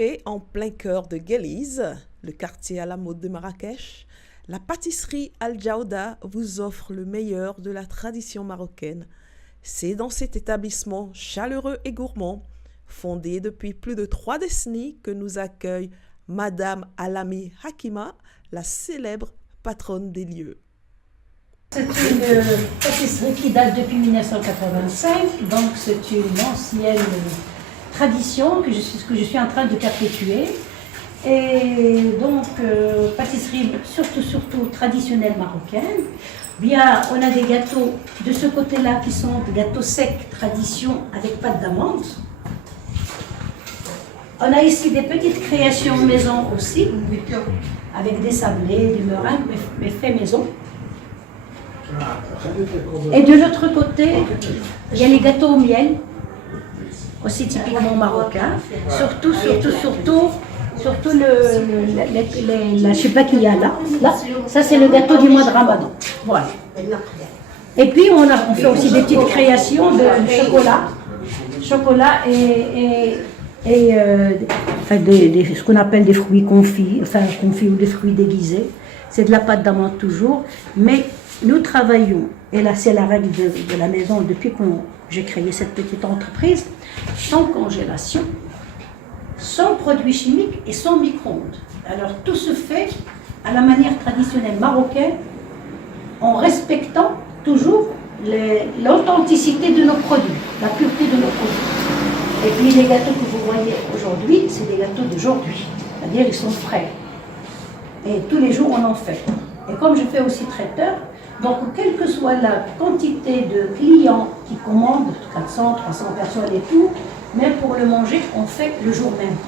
Située en plein cœur de Guéliz, le quartier à la mode de Marrakech, la pâtisserie Al Jaouda vous offre le meilleur de la tradition marocaine. C'est dans cet établissement chaleureux et gourmand, fondé depuis plus de 3 décennies, que nous accueille Madame Alami Hakima, la célèbre patronne des lieux. C'est une pâtisserie qui date depuis 1985, donc c'est une ancienne tradition que je suis en train de perpétuer. Et donc, pâtisserie surtout traditionnelle marocaine. Bien, on a des gâteaux de ce côté-là qui sont des gâteaux secs, tradition avec pâte d'amande. On a ici des petites créations maison aussi, avec des sablés, des meringues, mais fait maison. Et de l'autre côté, il y a les gâteaux au miel, aussi typiquement marocains, surtout la chipa qu'il y a là, ça c'est le gâteau du mois de Ramadan. Voilà. Et puis on fait aussi des petites créations de chocolat et ce qu'on appelle des fruits confits, ou des fruits déguisés. C'est de la pâte d'amande toujours, mais nous travaillons, et là c'est la règle de la maison depuis que j'ai créé cette petite entreprise, sans congélation, sans produits chimiques et sans micro-ondes. Alors tout se fait à la manière traditionnelle marocaine, en respectant toujours l'authenticité de nos produits, la pureté de nos produits. Et puis les gâteaux que vous voyez aujourd'hui, c'est des gâteaux d'aujourd'hui, c'est-à-dire ils sont frais. Et tous les jours on en fait. Et comme je fais aussi traiteur, donc quelle que soit la quantité de clients qui commandent, 400, 300 personnes et tout, même pour le manger, on fait le jour même.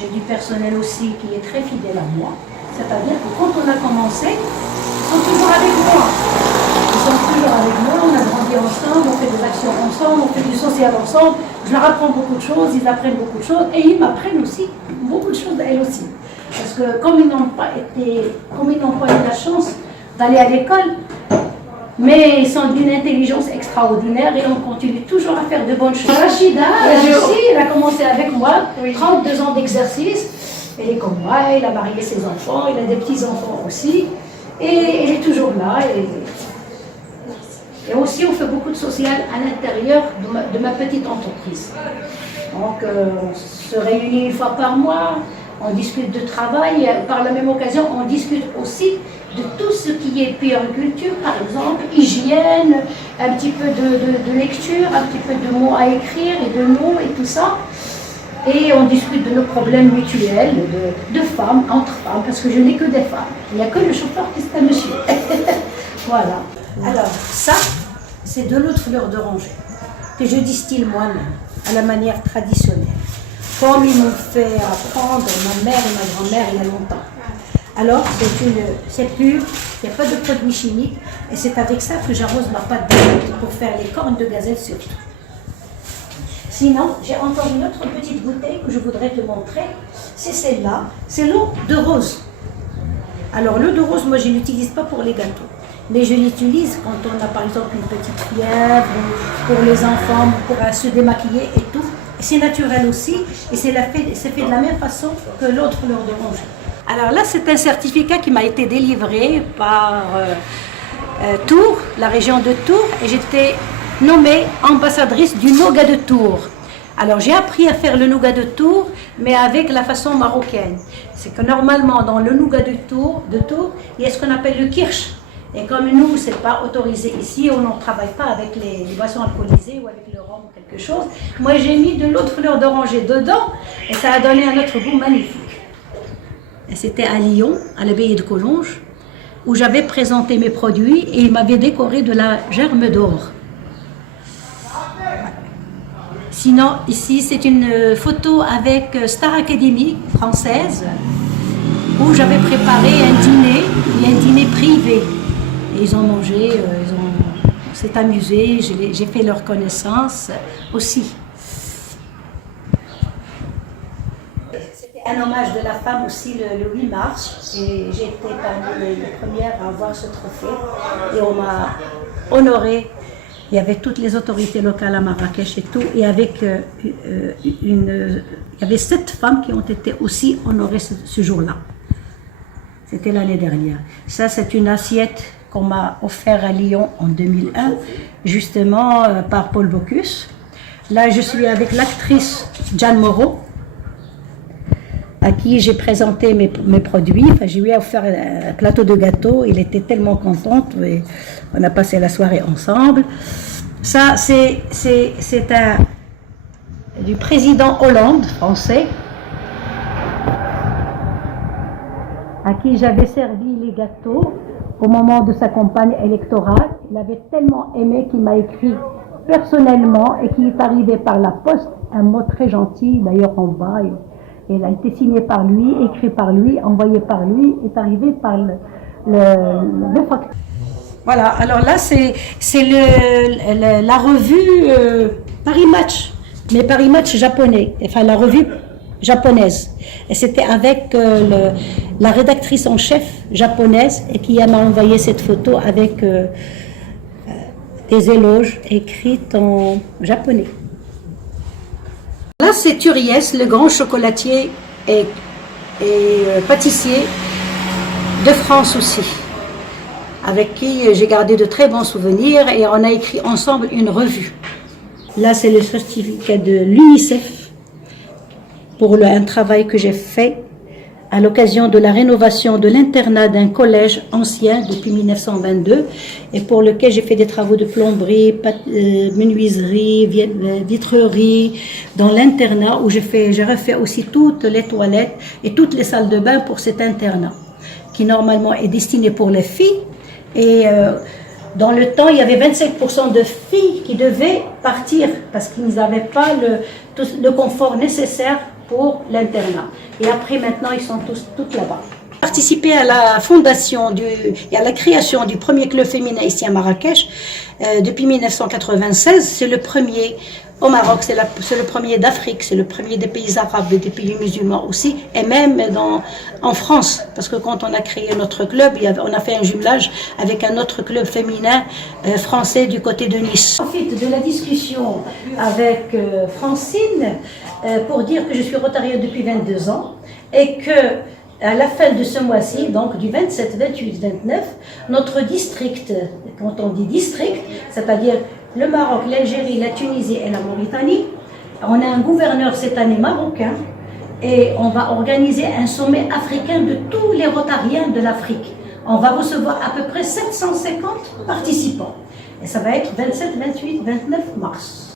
J'ai du personnel aussi qui est très fidèle à moi. C'est-à-dire que quand on a commencé, ils sont toujours avec moi. Ils sont toujours avec moi, on a grandi ensemble, on fait des actions ensemble, on fait du social ensemble. Je leur apprends beaucoup de choses, ils apprennent beaucoup de choses et ils m'apprennent aussi beaucoup de choses, elles aussi. Parce que comme ils n'ont pas eu la chance d'aller à l'école, mais ils sont d'une intelligence extraordinaire et on continue toujours à faire de bonnes choses. Rachida, elle aussi, elle a commencé avec moi, 32 ans d'exercice. Elle est comme moi, elle a marié ses enfants, elle a des petits-enfants aussi. Et elle est toujours là. Et aussi, on fait beaucoup de social à l'intérieur de ma petite entreprise. Donc, on se réunit une fois par mois, on discute de travail, et par la même occasion, on discute aussi de tout ce qui est puériculture, par exemple, hygiène, un petit peu de lecture, un petit peu de mots à écrire et de mots et tout ça. Et on discute de nos problèmes mutuels, de femmes, entre femmes, parce que je n'ai que des femmes. Il n'y a que le chauffeur qui est un monsieur. Voilà. Alors, ça, c'est de l'eau de fleur d'oranger, que je distille moi-même, à la manière traditionnelle. Comme ils m'ont fait apprendre ma mère et ma grand-mère il y a longtemps. Alors, c'est pur, il n'y a pas de produits chimiques, et c'est avec ça que j'arrose ma pâte de pour faire les cornes de gazelle surtout. Sinon, j'ai encore une autre petite bouteille que je voudrais te montrer. C'est celle-là, c'est l'eau de rose. Alors, l'eau de rose, moi, je ne l'utilise pas pour les gâteaux, mais je l'utilise quand on a par exemple une petite fièvre, pour les enfants, pour se démaquiller et tout. C'est naturel aussi, et c'est fait de la même façon que l'autre fleur d'oranger. Alors là, c'est un certificat qui m'a été délivré par Tours, la région de Tours, et j'étais nommée ambassadrice du nougat de Tours. Alors j'ai appris à faire le nougat de Tours, mais avec la façon marocaine. C'est que normalement, dans le nougat de Tours, il y a ce qu'on appelle le kirsch. Et comme nous, ce n'est pas autorisé ici, on ne travaille pas avec les boissons alcoolisées ou avec le rhum ou quelque chose. Moi, j'ai mis de l'eau de fleur d'oranger dedans, et ça a donné un autre goût magnifique. C'était à Lyon, à l'abbaye de Collonges, où j'avais présenté mes produits et ils m'avaient décoré de la germe d'or. Sinon, ici, c'est une photo avec Star Academy française, où j'avais préparé un dîner privé. Et ils ont mangé, on s'est amusé, j'ai fait leur connaissance aussi. Un hommage de la femme aussi le 8 mars et j'ai été parmi les premières à avoir ce trophée et on m'a honoré Il y avait toutes les autorités locales à Marrakech et tout, et avec il y avait 7 femmes qui ont été aussi honorées ce jour-là. C'était l'année dernière. Ça, c'est une assiette qu'on m'a offerte à Lyon en 2001, justement par Paul Bocuse. Là, je suis avec l'actrice Jeanne Moreau, à qui j'ai présenté mes produits. Enfin, je lui ai offert un plateau de gâteau. Il était tellement content. Et on a passé la soirée ensemble. Ça, c'est du président Hollande, français, à qui j'avais servi les gâteaux au moment de sa campagne électorale. Il avait tellement aimé qu'il m'a écrit personnellement et qu'il est arrivé par la poste un mot très gentil, d'ailleurs en bas. Et il a été signé par lui, écrit par lui, envoyé par lui, est arrivé par le facteur. Voilà, alors là c'est la revue Paris Match, mais Paris Match japonais, enfin la revue japonaise. Et c'était avec la rédactrice en chef japonaise et qui m'a envoyé cette photo avec des éloges écrites en japonais. Là, c'est Turiès, le grand chocolatier et pâtissier de France aussi, avec qui j'ai gardé de très bons souvenirs et on a écrit ensemble une revue. Là, c'est le certificat de l'UNICEF pour un travail que j'ai fait à l'occasion de la rénovation de l'internat d'un collège ancien depuis 1922 et pour lequel j'ai fait des travaux de plomberie, menuiserie, vitrerie dans l'internat où j'ai refait aussi toutes les toilettes et toutes les salles de bain pour cet internat qui normalement est destiné pour les filles et dans le temps il y avait 25% de filles qui devaient partir parce qu'ils n'avaient pas le confort nécessaire pour l'internat. Et après, maintenant, ils sont toutes là-bas. Participé à la fondation et à la création du premier club féminin ici à Marrakech depuis 1996. C'est le premier au Maroc, c'est le premier d'Afrique, c'est le premier des pays arabes et des pays musulmans aussi, et même en France, parce que quand on a créé notre club, on a fait un jumelage avec un autre club féminin français du côté de Nice. En fait, de la discussion avec Francine, pour dire que je suis rotarienne depuis 22 ans, et que à la fin de ce mois-ci, donc du 27, 28, 29, notre district, quand on dit district, c'est-à-dire le Maroc, l'Algérie, la Tunisie et la Mauritanie, on a un gouverneur cette année marocain et on va organiser un sommet africain de tous les rotariens de l'Afrique. On va recevoir à peu près 750 participants et ça va être 27, 28, 29 mars.